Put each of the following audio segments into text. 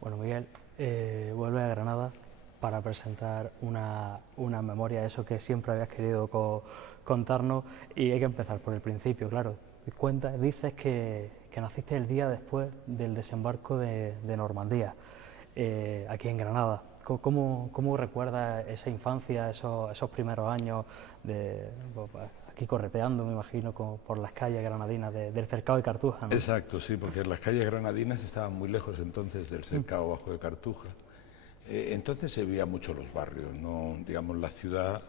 Bueno, Miguel, vuelve a Granada para presentar una memoria, eso que siempre habías querido contarnos, y hay que empezar por el principio, claro. Dices que naciste el día después del desembarco de Normandía, aquí en Granada. ¿Cómo recuerdas esa infancia, esos primeros años aquí correteando, me imagino, por las calles granadinas del cercado de Cartuja, ¿no? Exacto, sí, porque las calles granadinas estaban muy lejos entonces del cercado bajo de Cartuja. Entonces se veía mucho los barrios, no, digamos, la ciudad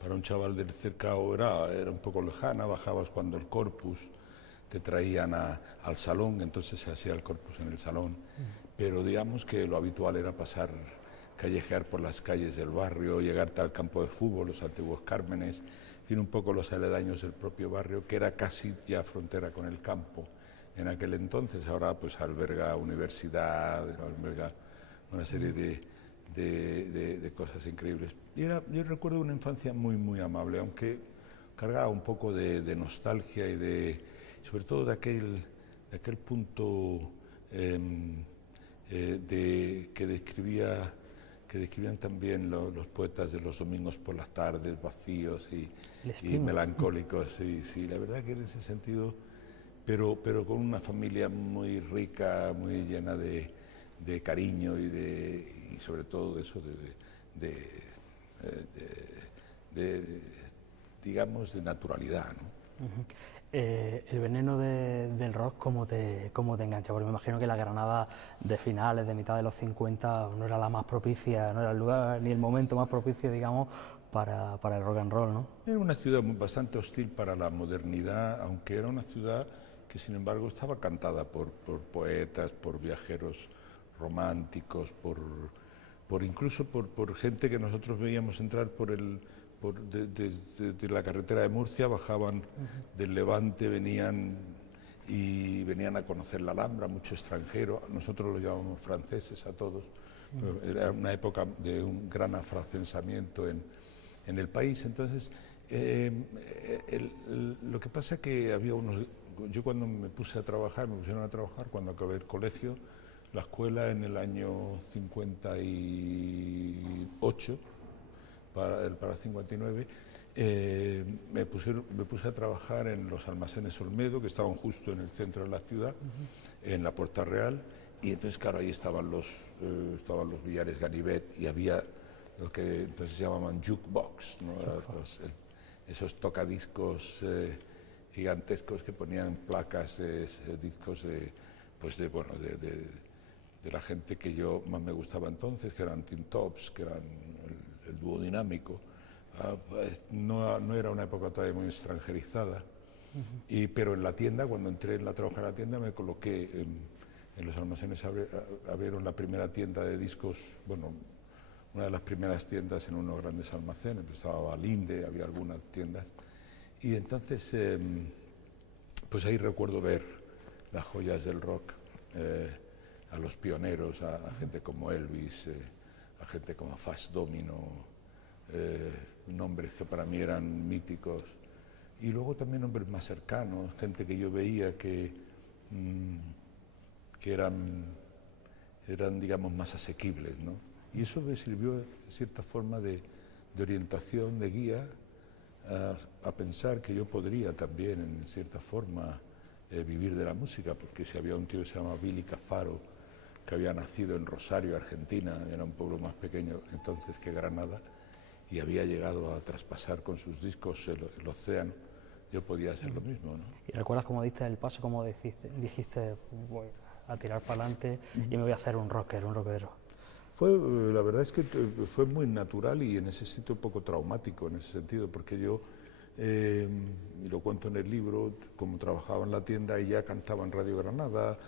para un chaval del cercado era un poco lejana, bajabas cuando el Corpus te traían al salón, entonces se hacía el Corpus en el salón, pero digamos que lo habitual era pasar, callejear por las calles del barrio, llegarte al campo de fútbol, los antiguos Cármenes, ir un poco los aledaños del propio barrio, que era casi ya frontera con el campo en aquel entonces. Ahora pues alberga universidad, alberga una serie de cosas increíbles. Yo recuerdo una infancia muy, muy amable, aunque cargaba un poco de nostalgia y sobre todo de aquel punto que describían también los poetas de los domingos por las tardes, vacíos y melancólicos. Sí, la verdad que en ese sentido, pero con una familia muy rica, muy llena de cariño y sobre todo de eso, digamos, de naturalidad, ¿no? Uh-huh. El veneno del rock, ¿cómo te engancha? Porque me imagino que la Granada de finales, de mitad de los 50, no era la más propicia, no era el lugar ni el momento más propicio, digamos, para el rock and roll, ¿no? Era una ciudad bastante hostil para la modernidad, aunque era una ciudad que sin embargo estaba cantada por poetas, por viajeros románticos, incluso por gente que nosotros veíamos entrar desde la carretera de Murcia, bajaban del Levante, venían a conocer la Alhambra, mucho extranjero, nosotros lo llamamos franceses a todos. Era una época de un gran afrancesamiento en el país. Entonces, lo que pasa es que había yo cuando me pusieron a trabajar cuando acabé el colegio, la escuela en el año 58, para 59, me puse a trabajar en los almacenes Olmedo, que estaban justo en el centro de la ciudad, en la Puerta Real, y entonces, claro, ahí estaban los billares Ganivet y había lo que entonces se llamaban jukebox, ¿no? Esos tocadiscos gigantescos que ponían placas, discos de la gente que yo más me gustaba entonces, que eran Tin Tops, que eran el dúo dinámico. No era una época todavía muy extranjerizada, pero en la tienda, cuando entré a trabajar en la tienda, me coloqué en los almacenes. Abrieron la primera tienda de discos, bueno, una de las primeras tiendas en unos grandes almacenes, estaba Valinde, había algunas tiendas, y entonces pues ahí recuerdo ver las joyas del rock, a los pioneros, a gente como Elvis, a gente como Fats Domino, nombres que para mí eran míticos, y luego también nombres más cercanos, gente que yo veía que eran, digamos, más asequibles, ¿no? Y eso me sirvió de cierta forma de orientación, de guía, a pensar que yo podría también, en cierta forma, vivir de la música, porque si había un tío que se llama Billy Cafaro, que había nacido en Rosario, Argentina, era un pueblo más pequeño entonces que Granada, y había llegado a traspasar con sus discos el océano, yo podía hacer lo mismo, ¿no? ¿Y recuerdas cómo diste el paso, cómo dijiste, voy a tirar para adelante y me voy a hacer un rockero? La verdad es que fue muy natural y en ese sitio un poco traumático en ese sentido, porque yo, y lo cuento en el libro, como trabajaba en la tienda y ya cantaba en Radio Granada,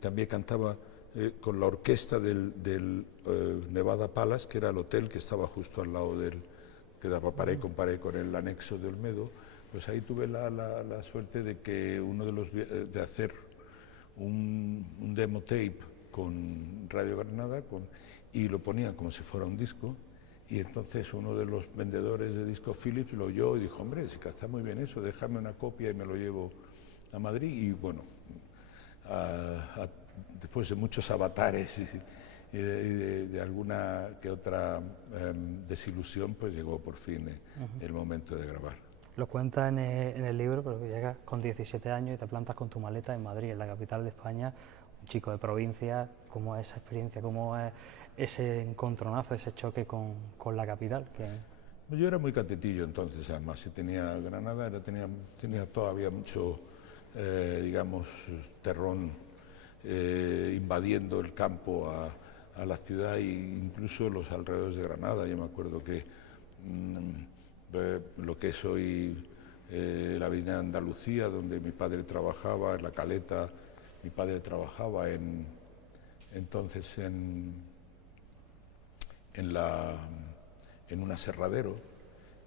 también cantaba con la orquesta del Nevada Palace, que era el hotel que estaba justo al lado que daba pared con el anexo de Olmedo. Pues ahí tuve la suerte de que de hacer un demo tape con Radio Granada y lo ponían como si fuera un disco, y entonces uno de los vendedores de discos Philips lo oyó y dijo, hombre, si que está muy bien eso, déjame una copia y me lo llevo a Madrid. Y bueno, después de muchos avatares de alguna que otra desilusión, pues llegó por fin el momento de grabar. Lo cuentas en el libro, pero llegas con 17 años y te plantas con tu maleta en Madrid, en la capital de España, un chico de provincia. ¿Cómo es esa experiencia? ¿Cómo es ese encontronazo, ese choque con la capital? Yo era muy catetillo entonces, además, si tenía Granada, tenía todavía mucho, digamos, terrón invadiendo el campo a la ciudad e incluso los alrededores de Granada. Yo me acuerdo que lo que es hoy la avenida Andalucía, donde mi padre trabajaba, en La Caleta, mi padre trabajaba entonces en un aserradero,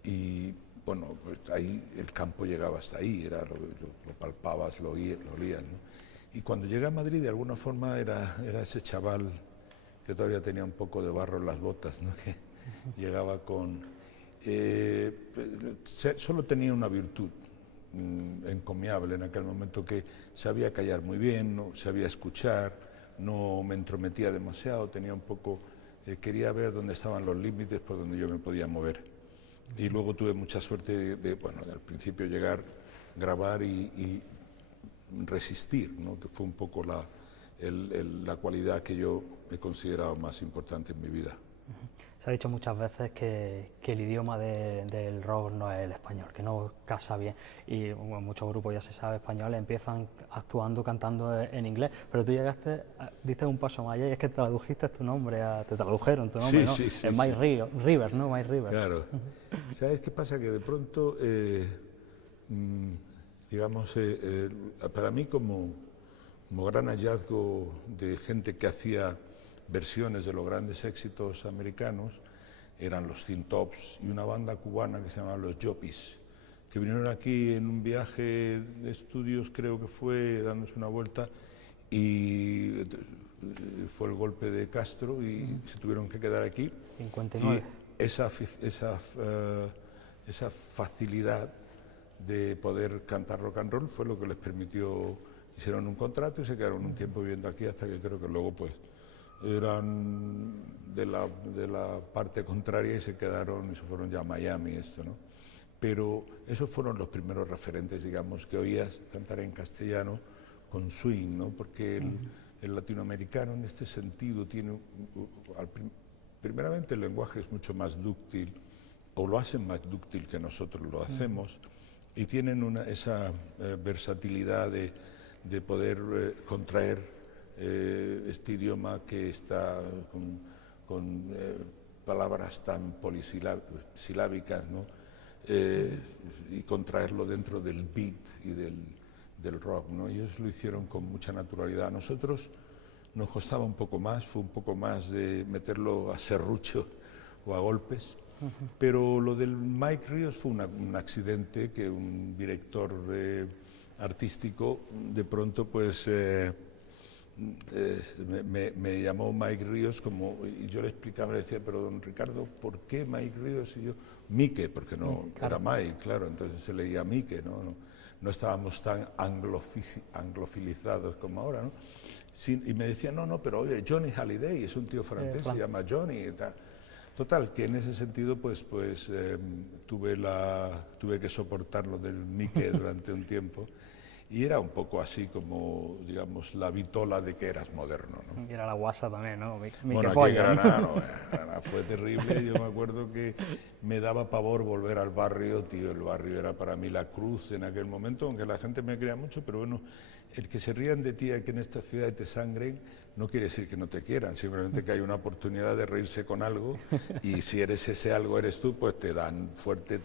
y bueno, pues ahí el campo llegaba hasta ahí, lo palpabas, lo olías, ¿no? Y cuando llegué a Madrid, de alguna forma era ese chaval que todavía tenía un poco de barro en las botas, ¿no? Que llegaba con... solo tenía una virtud encomiable en aquel momento, que sabía callar muy bien, no sabía escuchar, no me entrometía demasiado, tenía un poco... quería ver dónde estaban los límites por donde yo me podía mover. Y luego tuve mucha suerte bueno, al principio llegar, grabar y resistir, ¿no? Que fue un poco la cualidad que yo he considerado más importante en mi vida. Se ha dicho muchas veces que el idioma del rock no es el español, que no casa bien, y bueno, muchos grupos, ya se sabe, españoles empiezan actuando, cantando en inglés, pero tú llegaste, diste un paso más allá y es que tradujiste tu nombre, te tradujeron tu nombre, sí, ¿no? Sí, en Mike Rivers, ¿no? Mike Rivers. Claro. ¿Sabes qué pasa? Que de pronto, digamos, para mí como gran hallazgo de gente que hacía versiones de los grandes éxitos americanos, eran los Tin Tops y una banda cubana que se llamaba Los Yopis, que vinieron aquí en un viaje de estudios, creo que fue, dándose una vuelta, y fue el golpe de Castro y se tuvieron que quedar aquí. 59. Y esa facilidad de poder cantar rock and roll fue lo que les permitió, hicieron un contrato y se quedaron un tiempo viviendo aquí, hasta que creo que luego pues eran de la parte contraria y se quedaron y se fueron ya a Miami, ¿no? Pero esos fueron los primeros referentes, digamos, que oías cantar en castellano con swing, ¿no? Porque el latinoamericano en este sentido tiene, primeramente el lenguaje es mucho más dúctil, o lo hacen más dúctil que nosotros lo hacemos, y tienen esa versatilidad de poder contraer este idioma que está con palabras tan polisilábicas, ¿no? Y contraerlo dentro del beat y del rock, ¿no? Ellos lo hicieron con mucha naturalidad. A nosotros nos costaba un poco más, fue un poco más de meterlo a serrucho o a golpes, pero lo del Mike Ríos fue un accidente que un director artístico de pronto pues me llamó Mike Ríos, y yo le explicaba, le decía, pero don Ricardo, ¿por qué Mike Ríos? Y yo, Mike, porque no era Mike, claro, entonces se leía Mike, no estábamos tan anglofilizados como ahora, ¿no? Y me decía, no, pero oye, Johnny Hallyday es un tío francés, se llama Johnny y tal. Total, que en ese sentido pues tuve que soportar lo del Mike durante un tiempo. Y era un poco así como, digamos, la vitola de que eras moderno, ¿no? Y era la guasa también, ¿no? Bueno, aquí en Granada fue terrible. Yo me acuerdo que me daba pavor volver al barrio, tío. El barrio era para mí la cruz en aquel momento, aunque la gente me crea mucho, pero bueno, el que se rían de ti aquí en esta ciudad y te sangren no quiere decir que no te quieran, simplemente que hay una oportunidad de reírse con algo, y si eres ese algo, eres tú, pues te dan fuerte,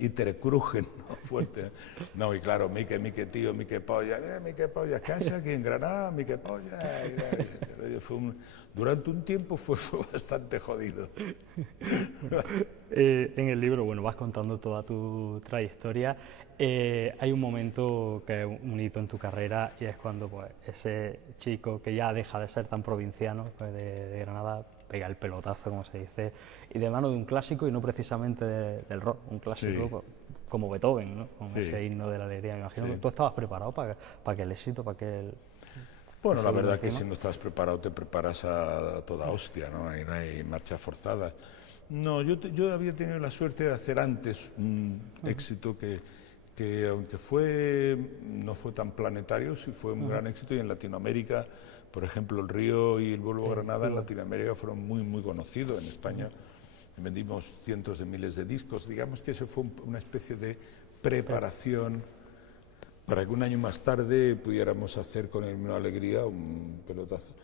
y te crujen, ¿no? Fuerte. No, y claro, Mike tío, Mike polla, ¿qué haces aquí en Granada? Mike polla. Durante un tiempo fue bastante jodido. En el libro, bueno, vas contando toda tu trayectoria. Hay un momento que es un hito en tu carrera, y es cuando pues, ese chico que ya deja de ser tan provinciano, pues, de Granada, pega el pelotazo, como se dice, y de mano de un clásico, y no precisamente del rock, un clásico pues, como Beethoven, ¿no? Con ese himno de la alegría. Me imagino que tú estabas preparado para que el éxito, para que el... Bueno, la segundo verdad que encima. si no estás preparado te preparas a toda hostia, ¿no? Ahí no hay marcha forzada. No, yo había tenido la suerte de hacer antes un éxito que aunque no fue tan planetario, sí fue un gran éxito, y en Latinoamérica, por ejemplo, El Río y El Vuelvo a Granada en Igual. Latinoamérica fueron muy conocidos. En España vendimos cientos de miles de discos. Digamos que eso fue una especie de preparación para que un año más tarde pudiéramos hacer con el Himno de Alegría un pelotazo.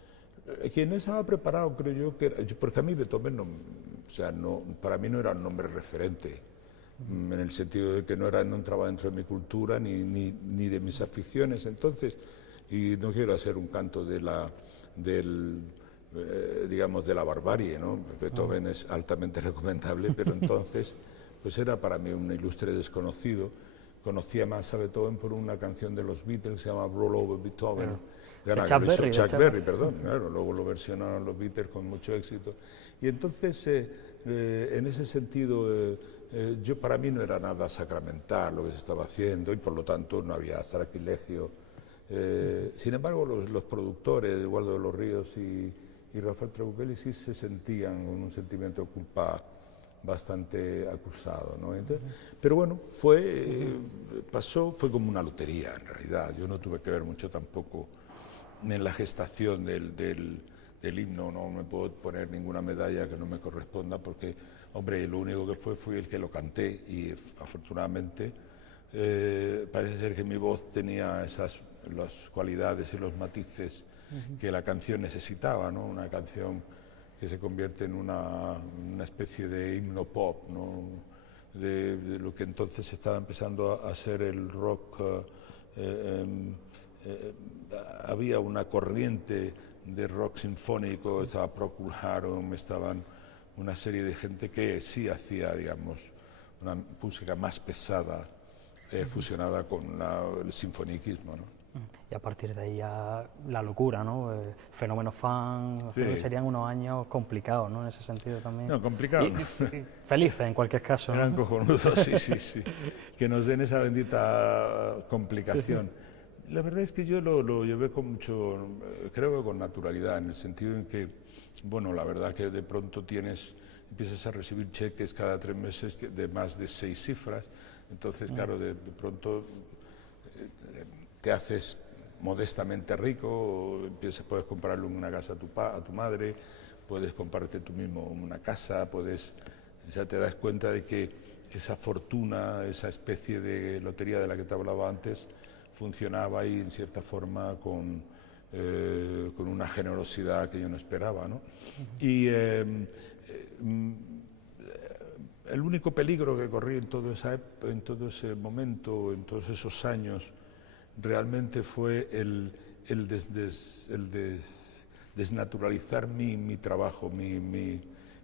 Quien no estaba preparado, creo yo, porque a mí Beethoven o sea, para mí no era un nombre referente, en el sentido de que no entraba dentro de mi cultura ni de mis aficiones. Entonces, y no quiero hacer un canto digamos, de la barbarie, ¿no? Beethoven es altamente recomendable, pero entonces, pues era para mí un ilustre desconocido. Conocía más a Beethoven por una canción de los Beatles que se llama Roll Over Beethoven. Chuck Berry, perdón, claro, luego lo versionaron los Beatles con mucho éxito. Y entonces, en ese sentido, para mí no era nada sacramental lo que se estaba haciendo, y por lo tanto no había sacrilegio. Sin embargo, los productores, Eduardo de los Ríos y Rafael Trabuchelli, sí se sentían con un sentimiento de culpa bastante acusado, ¿no? Entonces, pero bueno, pasó, fue como una lotería en realidad. Yo no tuve que ver mucho tampoco en la gestación del himno. No me puedo poner ninguna medalla que no me corresponda, porque, hombre, lo único que fui el que lo canté, y afortunadamente parece ser que mi voz tenía las cualidades y los matices que la canción necesitaba, ¿no? Una canción que se convierte en una especie de himno pop, ¿no? De lo que entonces estaba empezando a ser el rock. Había una corriente de rock sinfónico, estaba Procol Harum, estaban una serie de gente que sí hacía, digamos, una música más pesada, fusionada con el sinfoniquismo, ¿no? Y a partir de ahí ya la locura, ¿no? Fenómeno fan, Sí. creo que serían unos años complicados, ¿no? En ese sentido también. No, complicado. Y felices en cualquier caso, ¿no? Eran cojonudos, sí. Que nos den esa bendita complicación. La verdad es que yo lo llevé con creo que con naturalidad, en el sentido en que, bueno, la verdad que de pronto empiezas a recibir cheques cada 3 meses de más de 6 cifras. Entonces, claro, de pronto te haces modestamente rico, puedes comprarle una casa a tu madre, puedes comprarte tú mismo una casa, ya te das cuenta de que esa fortuna, esa especie de lotería de la que te hablaba antes, funcionaba ahí en cierta forma con una generosidad que yo no esperaba, ¿no? Y el único peligro que corrí en todo ese momento, en todos esos años, realmente fue el desnaturalizar mi trabajo, mi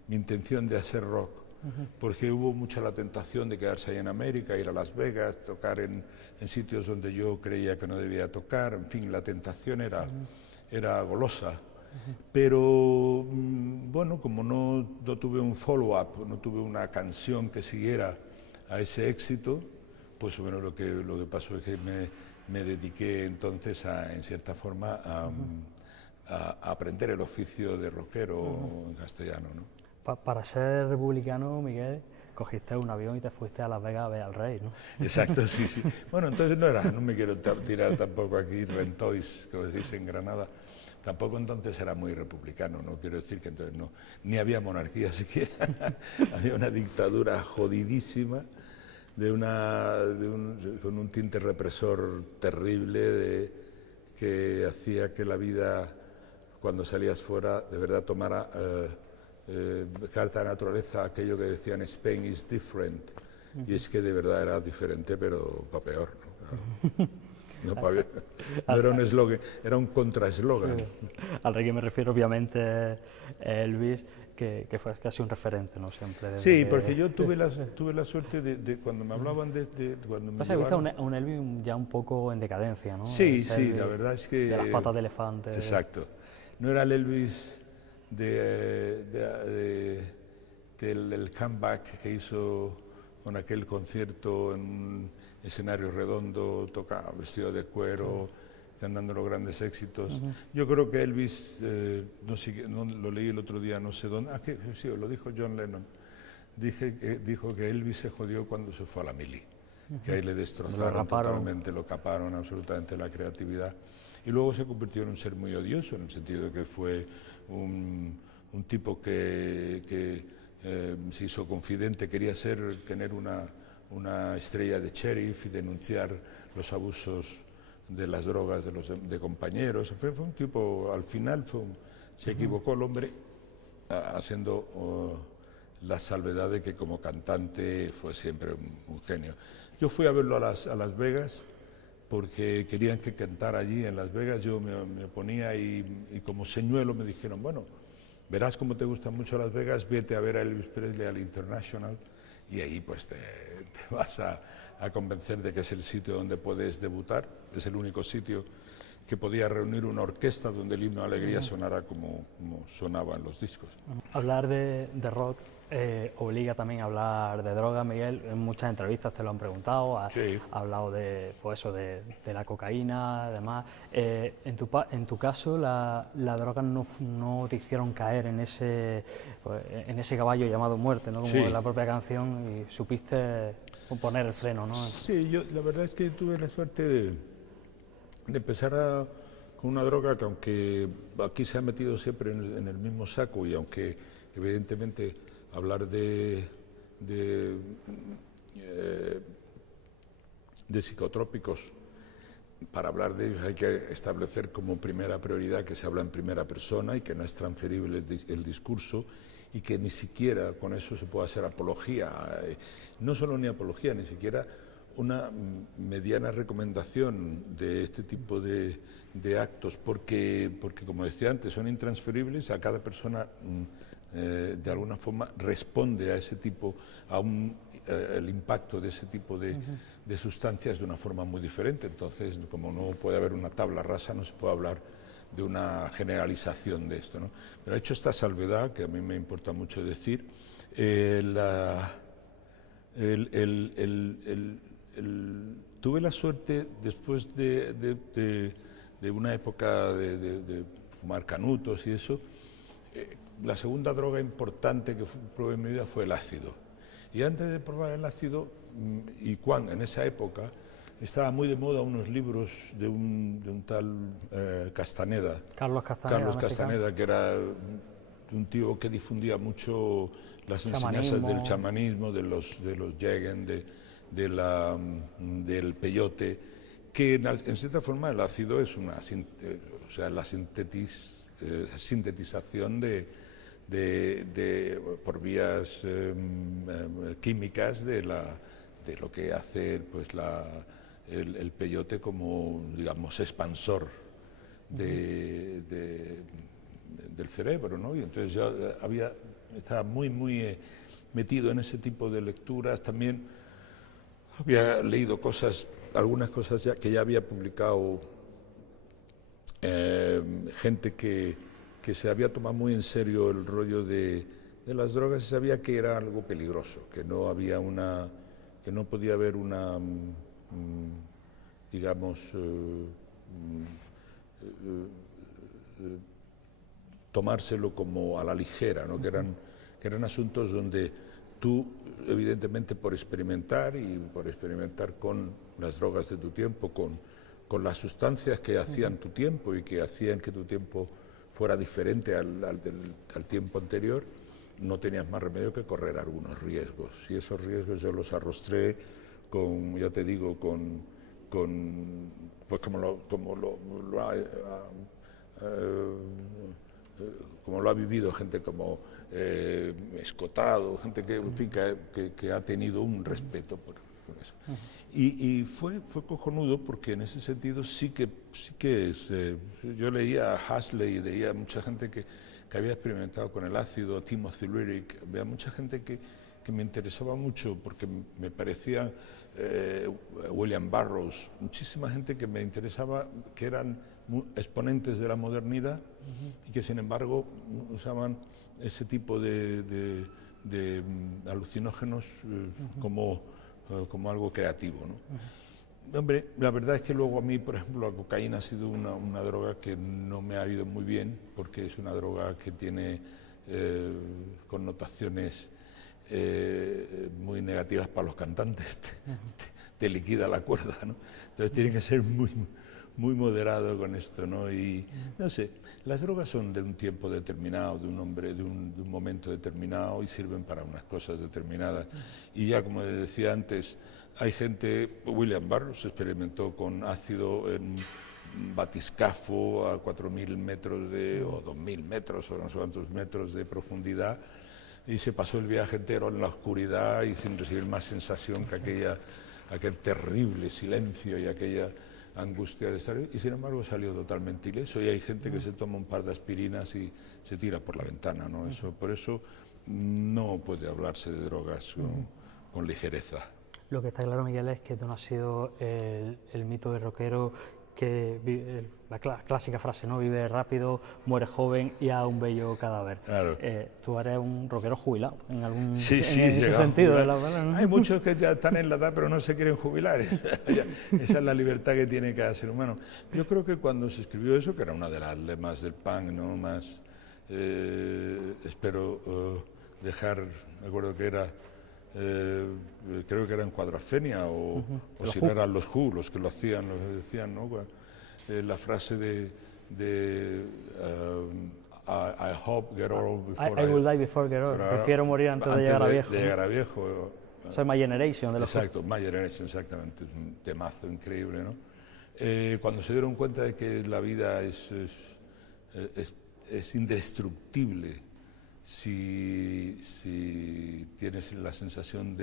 intención de hacer rock, porque hubo mucha la tentación de quedarse ahí en América, ir a Las Vegas, tocar en sitios donde yo creía que no debía tocar. En fin, la tentación era golosa. Pero bueno, como no tuve un follow-up, no tuve una canción que siguiera a ese éxito, pues bueno, lo que pasó es que me dediqué entonces en cierta forma a aprender el oficio de rockero en castellano, ¿no? Para ser republicano, Miguel, cogiste un avión y te fuiste a Las Vegas a ver al rey, ¿no? Exacto, sí. Bueno, entonces no me quiero tirar tampoco aquí rentois, como se dice en Granada. Tampoco entonces era muy republicano, no quiero decir que entonces no, ni había monarquía siquiera, había una dictadura jodidísima, con un tinte represor terrible, que hacía que la vida, cuando salías fuera, de verdad tomara carta de naturaleza aquello que decían Spain is different, y es que de verdad era diferente, pero para peor, ¿no? No, no era un eslogan, era un contraeslogan. Sí. Al rey que me refiero, obviamente, Elvis, que fue casi un referente, ¿no? Siempre. Sí, porque yo tuve la suerte de cuando me hablaban cuando me pasa que viste a un Elvis ya un poco en decadencia, ¿no? Sí, la verdad es que... De las patas de elefante. Exacto. No era el Elvis del comeback que hizo con aquel concierto en un escenario redondo, vestido de cuero, están dando los grandes éxitos. Yo creo que Elvis, no, lo leí el otro día, no sé dónde, sí, lo dijo John Lennon, dijo que Elvis se jodió cuando se fue a la mili, que ahí le destrozaron totalmente, lo caparon absolutamente la creatividad. Y luego se convirtió en un ser muy odioso, en el sentido de que fue un tipo que se hizo confidente, quería tener una estrella de sheriff y denunciar los abusos de las drogas de compañeros. Fue un tipo, al final se equivocó el hombre haciendo la salvedad de que como cantante fue siempre un genio. Yo fui a verlo a Las Vegas porque querían que cantara allí en Las Vegas. Yo me oponía y como señuelo me dijeron, bueno, verás cómo te gusta mucho Las Vegas, vete a ver a Elvis Presley al International y ahí pues te vas a convencer de que es el sitio donde puedes debutar. Es el único sitio que podía reunir una orquesta donde el himno Alegría sonara como sonaba en los discos. Hablar de rock obliga también a hablar de droga, Miguel. En muchas entrevistas te lo han preguntado, has hablado de la cocaína, además. En tu caso, la droga no te hicieron caer en ese caballo llamado muerte, ¿no? Como en la propia canción, y supiste poner el freno, ¿no? Sí, la verdad es que tuve la suerte de empezar con una droga que, aunque aquí se ha metido siempre en el mismo saco, y aunque evidentemente hablar de psicotrópicos, para hablar de ellos hay que establecer como primera prioridad que se habla en primera persona y que no es transferible el discurso, y que ni siquiera con eso se puede hacer apología, no solo ni apología, ni siquiera una mediana recomendación de este tipo de actos, porque como decía antes, son intransferibles. A cada persona de alguna forma responde a ese tipo, el impacto de ese tipo de sustancias de una forma muy diferente. Entonces, como no puede haber una tabla rasa, no se puede hablar de una generalización de esto, ¿no? Pero hecho esta salvedad, que a mí me importa mucho decir, tuve la suerte, después de una época de fumar canutos y eso, la segunda droga importante que probé en mi vida fue el ácido. Y antes de probar el ácido, en esa época estaba muy de moda unos libros de un tal Castaneda. Carlos Castaneda, que era un tío que difundía mucho las enseñanzas del chamanismo, de los yegen, del peyote, que en cierta forma el ácido es la sintetización por vías químicas de lo que hace pues el peyote como, digamos, expansor del cerebro, ¿no? Y entonces yo estaba muy metido en ese tipo de lecturas. También había leído algunas cosas que ya había publicado gente que se había tomado muy en serio el rollo de las drogas, y sabía que era algo peligroso, que no podía haber una, digamos, tomárselo como a la ligera, ¿no? Que eran asuntos donde tú, evidentemente, por experimentar con las drogas de tu tiempo, con las sustancias que hacían tu tiempo y que hacían que tu tiempo fuera diferente al tiempo anterior, no tenías más remedio que correr algunos riesgos. Y esos riesgos yo los arrostré ya te digo, pues como lo ha vivido gente como Escotado, gente que, en fin, que ha tenido un respeto por eso. Y fue cojonudo, porque en ese sentido sí que es. Yo leía a Huxley y leía a mucha gente que había experimentado con el ácido, Timothy Lyric, había mucha gente que me interesaba mucho, porque me parecía William Burroughs, muchísima gente que me interesaba, que eran exponentes de la modernidad y que sin embargo usaban ese tipo de alucinógenos como algo creativo, ¿no? Hombre, la verdad es que luego a mí, por ejemplo, la cocaína ha sido una droga que no me ha ido muy bien, porque es una droga que tiene connotaciones muy negativas para los cantantes, te liquida la cuerda, ¿no? Entonces tiene que ser muy moderado con esto, ¿no? Y no sé, las drogas son de un tiempo determinado, de un momento determinado y sirven para unas cosas determinadas. Y ya, como decía antes, hay gente, William Burroughs experimentó con ácido en batiscafo a 4.000 metros o 2.000 metros o no sé cuántos metros de profundidad, y se pasó el viaje entero en la oscuridad y sin recibir más sensación que aquel terrible silencio y aquella angustia de estar, y sin embargo salió totalmente ileso. Y hay gente que se toma un par de aspirinas y se tira por la ventana, ¿no? Por eso no puede hablarse de drogas con ligereza. Lo que está claro, Miguel, es que tú no has sido el mito de rockero que la clásica frase, ¿no? Vive rápido, muere joven y a un bello cadáver. Claro. Tú eres un rockero jubilado, en Sí, ese sentido de la palabra, ¿no? Hay muchos que ya están en la edad pero no se quieren jubilar. Esa es la libertad que tiene cada ser humano. Yo creo que cuando se escribió eso, que era una de las lemas del punk, ¿no? Más, espero dejar, me acuerdo que era, creo que era en Cuadrafenia o si no eran los Who los que lo hacían, los decían, ¿no? La frase I hope get old before I will die before get old. Prefiero morir antes de llegar a viejo. De llegar a viejo. Soy My Generation. De los Exacto, My Generation, exactamente. Es un temazo increíble, ¿no? Cuando se dieron cuenta de que la vida es indestructible si tienes la sensación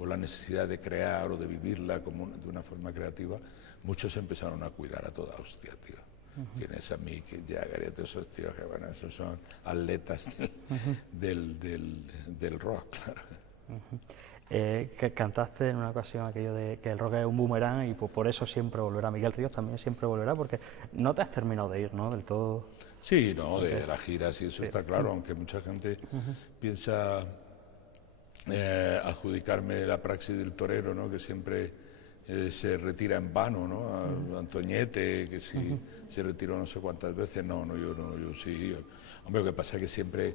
o la necesidad de crear o de vivirla de una forma creativa, muchos empezaron a cuidar a toda hostia, tío. Tienes a Mick Jagger y a todos esos tíos que, bueno, esos son atletas del rock, claro. Que cantaste en una ocasión aquello de que el rock es un boomerang y por eso siempre volverá. Miguel Ríos también siempre volverá, porque no te has terminado de ir, ¿no? Del todo. Sí, no, de las giras y eso está claro, aunque mucha gente piensa adjudicarme la praxis del torero, ¿no? Que siempre se retira en vano, ¿no? Antoñete, que sí se retiró no sé cuántas veces, yo sí. Hombre, lo que pasa es que siempre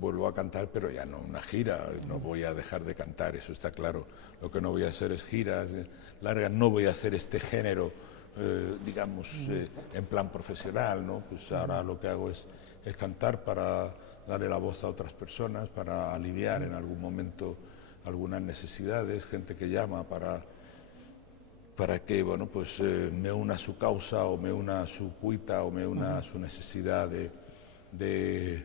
vuelvo a cantar, pero ya no una gira, no voy a dejar de cantar, eso está claro. Lo que no voy a hacer es giras largas, no voy a hacer este género, digamos, en plan profesional, ¿no? Pues ahora lo que hago es cantar para darle la voz a otras personas, para aliviar en algún momento algunas necesidades, gente que llama para que, bueno, pues me una a su causa o me una a su cuita o me una a su necesidad de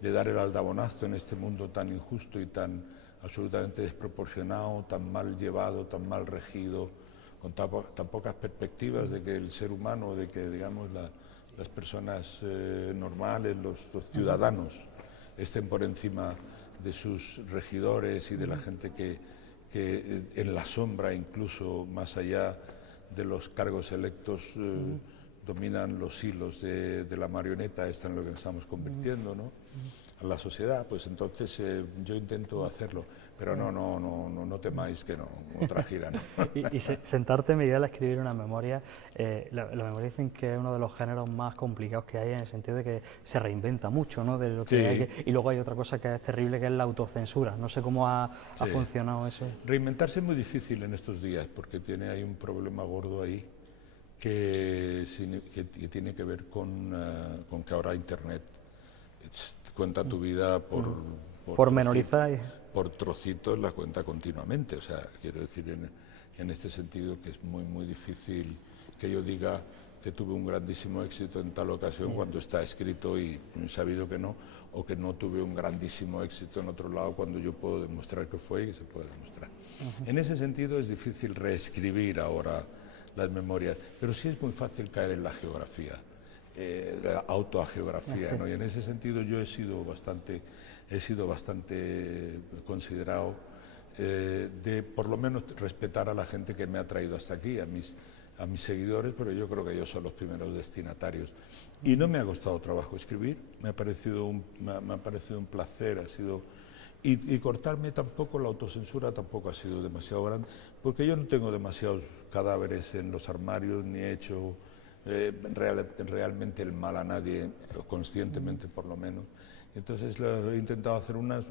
dar el aldabonazo en este mundo tan injusto y tan absolutamente desproporcionado, tan mal llevado, tan mal regido, con tan pocas perspectivas de que el ser humano, de que, digamos, las personas normales, los ciudadanos, estén por encima de sus regidores y de la gente que en la sombra, incluso más allá de los cargos electos, dominan los hilos de la marioneta, esta en lo que nos estamos convirtiendo, ¿no? A la sociedad. Pues entonces yo intento hacerlo, pero no temáis que no, otra gira, ¿no? y sentarte, Miguel, a escribir una memoria, la memoria dicen que es uno de los géneros más complicados que hay, en el sentido de que se reinventa mucho, ¿no? De lo que hay y luego hay otra cosa que es terrible, que es la autocensura. No sé cómo ha funcionado eso. Reinventarse es muy difícil en estos días, porque hay un problema gordo ahí que tiene que ver con que ahora Internet cuenta tu vida por menorizar. Por trocitos la cuenta continuamente. O sea, quiero decir en este sentido que es muy difícil que yo diga que tuve un grandísimo éxito en tal ocasión cuando está escrito y sabido que no, o que no tuve un grandísimo éxito en otro lado cuando yo puedo demostrar que fue y que se puede demostrar. En ese sentido es difícil reescribir ahora las memorias, pero sí es muy fácil caer en la geografía, la autogeografía, ¿no? Y en ese sentido yo he sido bastante considerado de por lo menos respetar a la gente que me ha traído hasta aquí, a mis seguidores, pero yo creo que ellos son los primeros destinatarios. Y no me ha costado trabajo escribir, me ha parecido un placer, ha sido Y cortarme tampoco, la autocensura tampoco ha sido demasiado grande, porque yo no tengo demasiados cadáveres en los armarios, ni he hecho realmente el mal a nadie, conscientemente por lo menos. Entonces he intentado hacer unas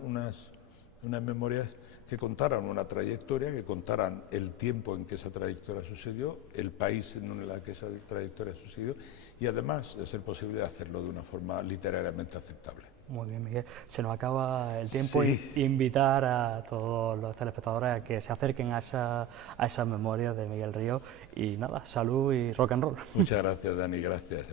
memorias que contaran una trayectoria, que contaran el tiempo en que esa trayectoria sucedió, el país en el que esa trayectoria sucedió, y además, de ser posible, hacerlo de una forma literariamente aceptable. Muy bien, Miguel. Se nos acaba el tiempo Sí. y invitar a todos los telespectadores a que se acerquen a esas memorias de Miguel Ríos. Y nada, salud y rock and roll. Muchas gracias, Dani, gracias.